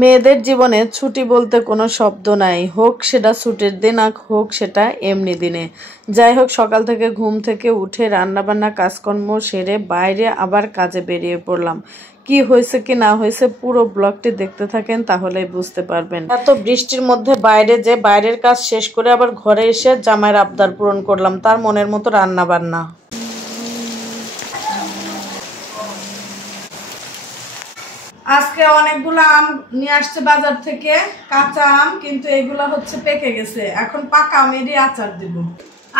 মেয়েদের জীবনে ছুটি বলতে কোনো শব্দ নাই, হোক সেটা ছুটির দিন আর হোক সেটা এমনি দিনে। যাই হোক, সকাল থেকে ঘুম থেকে উঠে রান্নাবান্না কাজকর্ম সেরে বাইরে আবার কাজে বেরিয়ে পড়লাম। কি হয়েছে কি না হয়েছে পুরো ব্লগটি দেখতে থাকেন, তাহলেই বুঝতে পারবেন। এত বৃষ্টির মধ্যে বাইরের কাজ শেষ করে আবার ঘরে এসে জামাইয়ের আবদার পূরণ করলাম, তার মনের মতো রান্না বান্না। আজকে অনেকগুলো আম নিয়ে আসছে বাজার থেকে, কাঁচা আম, কিন্তু এগুলা হচ্ছে পেকে গেছে। এখন পাকা আমেরই আচার দিব।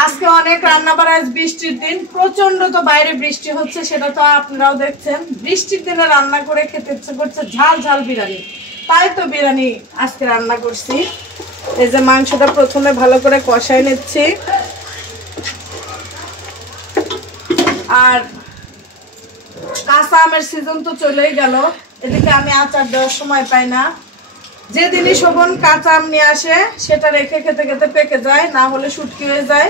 আজকে অনেক রান্না বাড়া, বৃষ্টির দিন, প্রচন্ড তো বাইরে বৃষ্টি হচ্ছে, সেটা তো আপনারাও দেখছেন। বৃষ্টির দিনে রান্না করে খেতে ইচ্ছে করছে ঝাল ঝাল বিরিয়ানি, তাই তো বিরিয়ানি আজকে রান্না করছি। এই যে মাংসটা প্রথমে ভালো করে কষাই নিচ্ছি, আর কাঁচা আমের সিজন তো চলেই গেল, এদিকে আমি আচার দেওয়ার সময় পাই না। যেদিনই শোভন কাঁচা আম নিয়ে আসে সেটা রেখে খেতে খেতে পেকে যায়, না হলে শুটকি হয়ে যায়,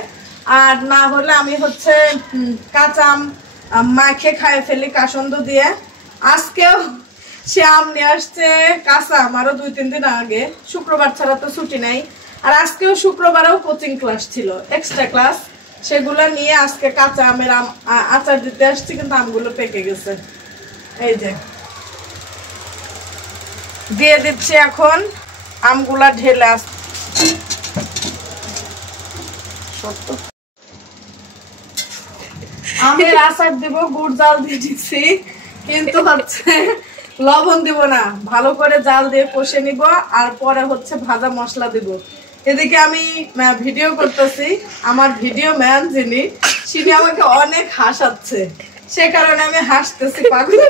আর না হলে আমি হচ্ছে কাঁচা আম মাখে খায় ফেলি কাসন্দ দিয়ে। আজকেও সে আম নিয়ে আসছে কাঁচা আম, আরো 2-3 দিন আগে, শুক্রবার ছাড়া তো ছুটি নাই। আর আজকেও শুক্রবারেও কোচিং ক্লাস ছিল, এক্সট্রা ক্লাস, সেগুলো নিয়ে আজকে কাঁচা আমের আচার দিতে আসছি, কিন্তু আমগুলো পেকে গেছে। এই যে দিয়ে দিচ্ছি এখন আমগুলা ঢেলে। আমের আচার দিব, গুড় জাল দিয়ে দিচ্ছি, কিন্তু হচ্ছে লবণ দিব না, ভালো করে জাল দিয়ে কষে নিব, আর পরে হচ্ছে ভাজা মশলা দিব। এদিকে আমি ভিডিও করতেছি, আমার ভিডিও ম্যান যিনি, তিনি আমাকে অনেক হাসাচ্ছে, সে কারণে আমি হাসতেছি পাগল।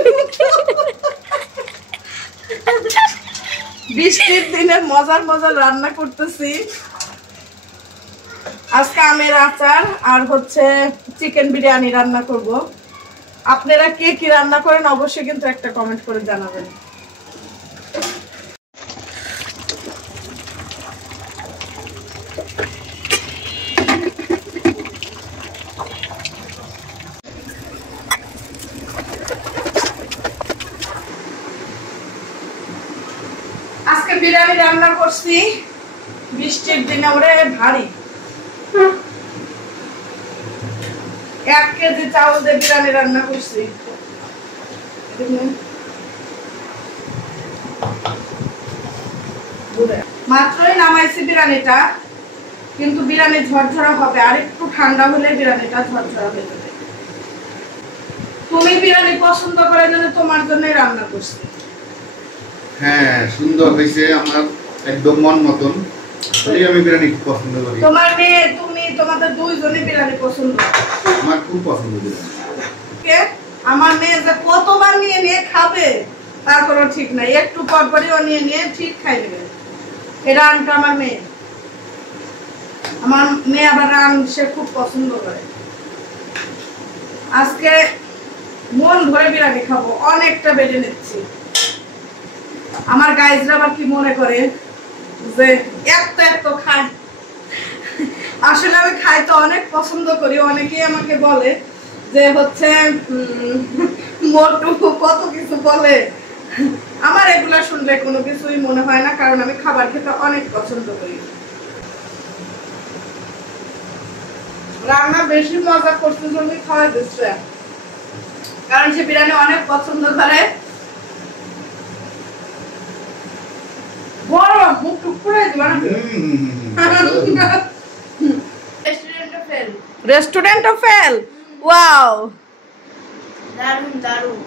বৃষ্টির দিনে মজার মজার রান্না করতেছি। আজকে আমের আচার আর হচ্ছে চিকেন বিরিয়ানি রান্না করব। আপনারা কে কি রান্না করেন অবশ্যই কিন্তু একটা কমেন্ট করে জানাবেন। আজকে বিরিয়ানি রান্না করছি বৃষ্টির দিনে, ওরে ভারী 1 কেজি চাউল দিয়ে বিরিয়ানি রান্না করছি। মাত্রই নামাইছি বিরিয়ানিটা, কিন্তু বিরিয়ানি ঝরঝরা হবে, আর একটু ঠান্ডা হলে বিরিয়ানিটা ঝরঝরা হয়ে যাবে। তুমি বিরিয়ানি পছন্দ করে জন্য তোমার জন্য রান্না করছি। হ্যাঁ, সুন্দর হয়েছে, আমার একদম মন মতন। আমি বিরিয়ানি খুব পছন্দ করি। তোমার মেয়ে, তুমি, তোমাদের দুইজনই বিরিয়ানি পছন্দ। আমার খুব পছন্দ বিরিয়ানি। কে আমার মেয়ে যে কতবার নিয়ে নিয়ে খাবে তার কোনো ঠিক নাই, একটু পর পরই ও নিয়ে নিয়ে ঠিক খাই নেবে। এই রানটা আমার মেয়ে, আবার রান সে খুব পছন্দ করে। আজকে মন ভরে বিরিয়ানি খাবো, অনেকটা বেড়ে নিচ্ছি। আমার গাইজরা আবার কি মনে করে যে এত খায়, আসলে আমি খাইতে অনেক পছন্দ করি। অনেকেই আমাকে বলে যে হচ্ছে মোটু কত কিছু বলে, আমার এগুলা শুনলে কোনো কিছুই মনে হয় না, কারণ আমি খাবার খেতে অনেক পছন্দ করি। রান্না বেশি মজা করতে জন্য খাওয়া দিচ্ছে, কারণ সে বিরিয়ানি অনেক পছন্দ করে। বড় মুখ টুক করে দিবা না। Restaurant fail. ওয়াও, দারুন দারুন।